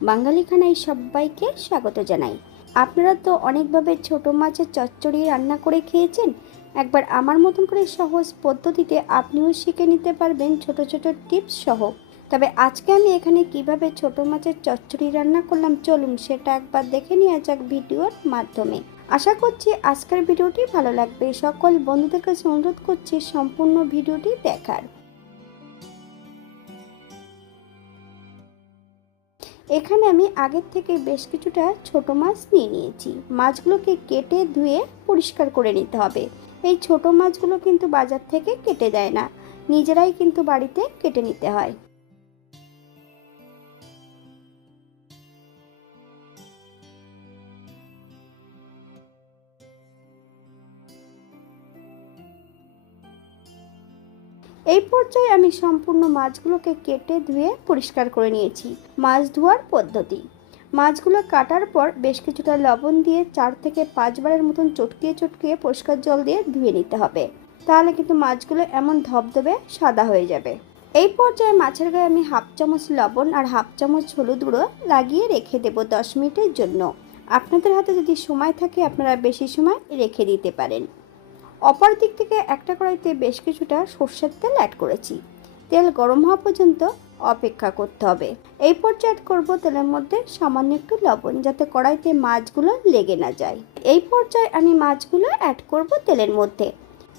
বাঙালি খানায় সবাইকে স্বাগত জানাই। আপনারা তো অনেকভাবে ছোট মাছের চচ্চড়ি রান্না করে খেয়েছেন। একবার আমার মতন করে সহজ পদ্ধতিতে আপনিও শিখে নিতে পারবেন ছোট ছোট টিপস সহ। তবে আজকে আমি এখানে কীভাবে ছোট মাছের চচ্চড়ি রান্না করলাম চলুন সেটা একবার দেখে নেওয়া যাক ভিডিওর মাধ্যমে। আশা করছি আজকের ভিডিওটি ভালো লাগবে। সকল বন্ধুদের কাছে অনুরোধ করছি সম্পূর্ণ ভিডিওটি দেখার। এখানে আমি আগের থেকে বেশ কিছুটা ছোট মাছ নিয়ে নিয়েছি। মাছগুলোকে কেটে ধুয়ে পরিষ্কার করে নিতে হবে। এই ছোট মাছগুলো কিন্তু বাজার থেকে কেটে দেয় না। নিজেরাই কিন্তু বাড়িতে কেটে নিতে হয়। এই পর্যায়ে আমি সম্পূর্ণ মাছগুলোকে কেটে ধুয়ে পরিষ্কার করে নিয়েছি। মাছ ধোয়ার পদ্ধতি। মাছগুলো কাটার পর বেশ কিছুটা লবণ দিয়ে চার থেকে পাঁচবারের মতন চটকিয়ে চটকিয়ে পরিষ্কার জল দিয়ে ধুয়ে নিতে হবে। তাহলে কিন্তু মাছগুলো এমন ধবধবে, সাদা হয়ে যাবে। এই পর্যায়ে মাছের গায়ে আমি হাফ চামচ লবণ আর হাফ চামচ হলুদ গুঁড়ো লাগিয়ে রেখে দেবো দশ মিনিটের জন্য। আপনাদের হাতে যদি সময় থাকে, আপনারা বেশি সময় রেখে দিতে পারেন। অপর দিক থেকে একটা কড়াইতে বেশ কিছুটা সর্ষের তেল অ্যাড করেছি। তেল গরম হওয়া পর্যন্ত অপেক্ষা করতে হবে। এই পর্যায়ে অ্যাড করব তেলের মধ্যে সামান্য একটু লবণ যাতে কড়াইতে মাছগুলো লেগে না যায়। এই পর্যায়ে আমি মাছগুলো অ্যাড করব তেলের মধ্যে।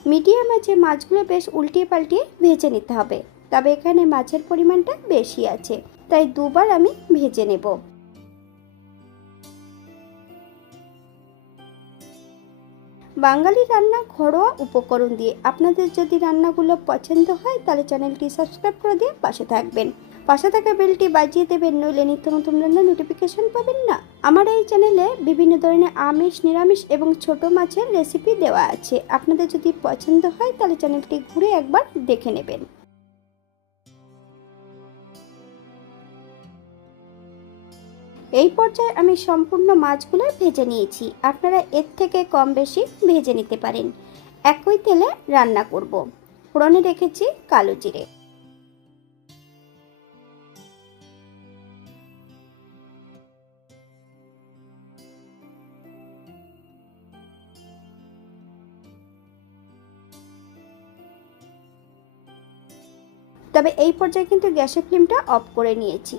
মিডিয়াম আছে মাছগুলো বেশ উল্টিয়ে পাল্টিয়ে ভেজে নিতে হবে। তবে এখানে মাছের পরিমাণটা বেশি আছে, তাই দুবার আমি ভেজে নেব। বাঙালি রান্না ঘরোয়া উপকরণ দিয়ে আপনাদের যদি রান্নাগুলো পছন্দ হয়, তাহলে চ্যানেলটি সাবস্ক্রাইব করে দিয়ে পাশে থাকবেন। পাশে থাকা বেলটি বাজিয়ে দেবেন, নইলে নিত্য নতুন রান্নার নোটিফিকেশন পাবেন না। আমার এই চ্যানেলে বিভিন্ন ধরনের আমিষ, নিরামিষ এবং ছোট মাছের রেসিপি দেওয়া আছে। আপনাদের যদি পছন্দ হয়, তাহলে চ্যানেলটি ঘুরে একবার দেখে নেবেন। এই পর্যায়ে আমি সম্পূর্ণ মাছগুলো ভেজে নিয়েছি। আপনারা এর থেকে কম বেশি ভেজে নিতে পারেন। একই তেলে রান্না করব। ফোড়নে রেখেছি কালো জিরে। তবে এই পর্যায়ে কিন্তু গ্যাসের ফ্লেমটা অফ করে নিয়েছি।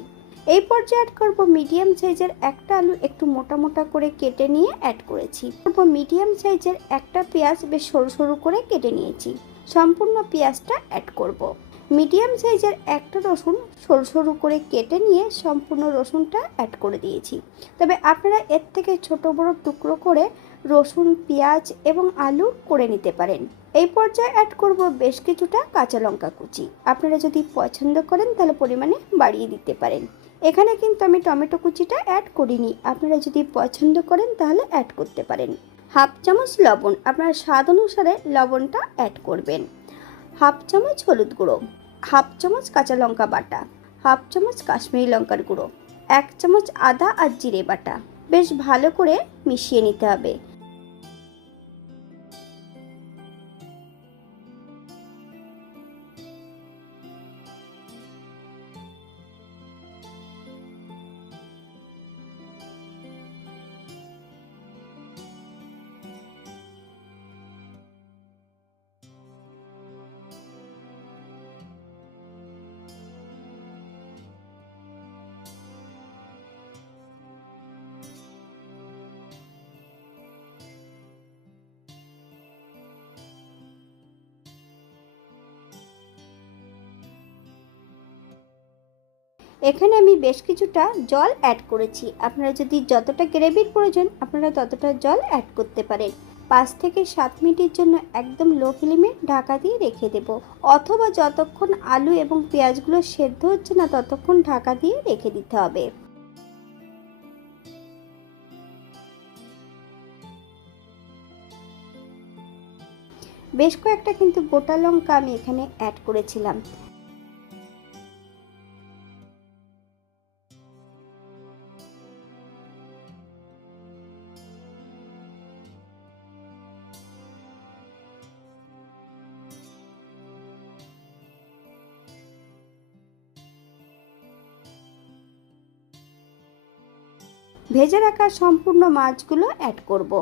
এই পর্যায়ে অ্যাড করব মিডিয়াম সাইজের একটা আলু একটু মোটা মোটা করে কেটে নিয়ে অ্যাড করেছি। করব মিডিয়াম সাইজের একটা পেঁয়াজ বেশ সরু সরু করে কেটে নিয়েছি। সম্পূর্ণ পেঁয়াজটা অ্যাড করব। মিডিয়াম সাইজের একটা রসুন সরু সরু করে কেটে নিয়ে সম্পূর্ণ রসুনটা অ্যাড করে দিয়েছি। তবে আপনারা এর থেকে ছোট বড় টুকরো করে রসুন, পেঁয়াজ এবং আলু করে নিতে পারেন। এই পর্যায়ে অ্যাড করব বেশ কিছুটা কাঁচা লঙ্কা কুচি। আপনারা যদি পছন্দ করেন তাহলে পরিমাণে বাড়িয়ে দিতে পারেন। এখানে কিন্তু আমি টমেটো কুচিটা অ্যাড করিনি। আপনারা যদি পছন্দ করেন তাহলে অ্যাড করতে পারেন। হাফ চামচ লবণ, আপনার স্বাদ অনুসারে লবণটা অ্যাড করবেন। হাফ চামচ হলুদ গুঁড়ো, হাফ চামচ কাঁচা লঙ্কা বাটা, হাফ চামচ কাশ্মীরি লঙ্কার গুঁড়ো, এক চামচ আদা আর জিরে বাটা। বেশ ভালো করে মিশিয়ে নিতে হবে। এখানে আমি বেশ কিছুটা জল অ্যাড করেছি। আপনারা যদি যতটা গ্রেভির প্রয়োজন, আপনারা ততটা জল অ্যাড করতে পারেন। পাঁচ থেকে সাত মিনিটের জন্য একদম লো ফ্লেমে ঢাকা দিয়ে রেখে দেব। অথবা যতক্ষণ আলু এবং পেঁয়াজগুলো সেদ্ধ হচ্ছে না, ততক্ষণ ঢাকা দিয়ে রেখে দিতে হবে। বেশ কয়েকটা কিন্তু গোটা লঙ্কা আমি এখানে অ্যাড করেছিলাম। ভেজে রাখা সম্পূর্ণ মাছগুলো অ্যাড করব।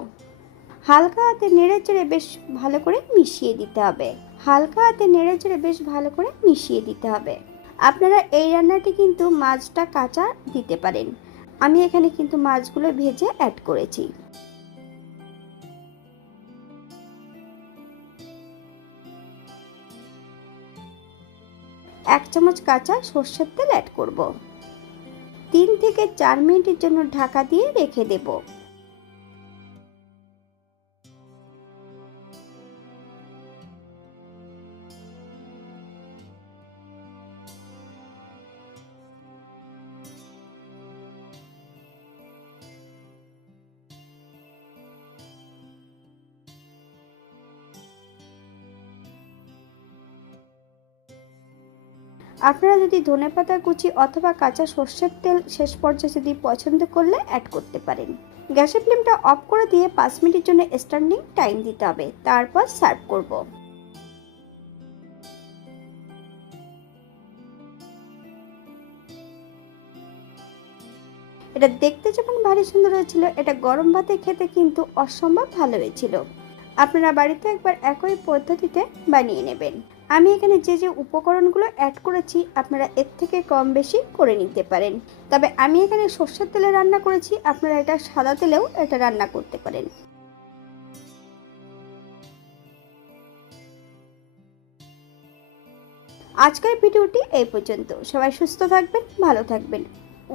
হালকা হাতে নেড়ে চেড়ে বেশ ভালো করে মিশিয়ে দিতে হবে। হালকা হাতে নেড়ে চেড়ে বেশ ভালো করে মিশিয়ে দিতে হবে। আপনারা এই রান্নাটি কিন্তু মাছটা কাঁচা দিতে পারেন। আমি এখানে কিন্তু মাছগুলো ভেজে অ্যাড করেছি। এক চামচ কাঁচা সর্ষের তেল অ্যাড করব। তিন থেকে চার মিনিটের জন্য ঢাকা দিয়ে রেখে দেব। আপনারা যদি ধনেপাতা কুচি অথবা কাঁচা সর্ষের তেল শেষ পর্যায়ে যদি পছন্দ করলে অ্যাড করতে পারেন। গ্যাসের ফ্লেমটা অফ করে দিয়ে পাঁচ মিনিটের জন্য স্ট্যান্ডিং টাইম দিতে হবে। তারপর সার্ভ করব। এটা দেখতে যখন ভারী সুন্দর হয়েছিল, এটা গরম ভাতে খেতে কিন্তু অসম্ভব ভালো হয়েছিল। আপনারা বাড়িতে একবার একই পদ্ধতিতে বানিয়ে নেবেন। আমি এখানে যে যে উপকরণগুলো অ্যাড করেছি, আপনারা এর থেকে কম বেশি করে নিতে পারেন। তবে আমি এখানে সর্ষের তেলে রান্না করেছি, আপনারা এটা সাদা তেলেও এটা রান্না করতে পারেন। আজকের ভিডিওটি এই পর্যন্ত। সবাই সুস্থ থাকবেন, ভালো থাকবেন।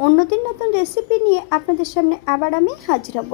অন্যদিন নতুন রেসিপি নিয়ে আপনাদের সামনে আবার আমি হাজির হব।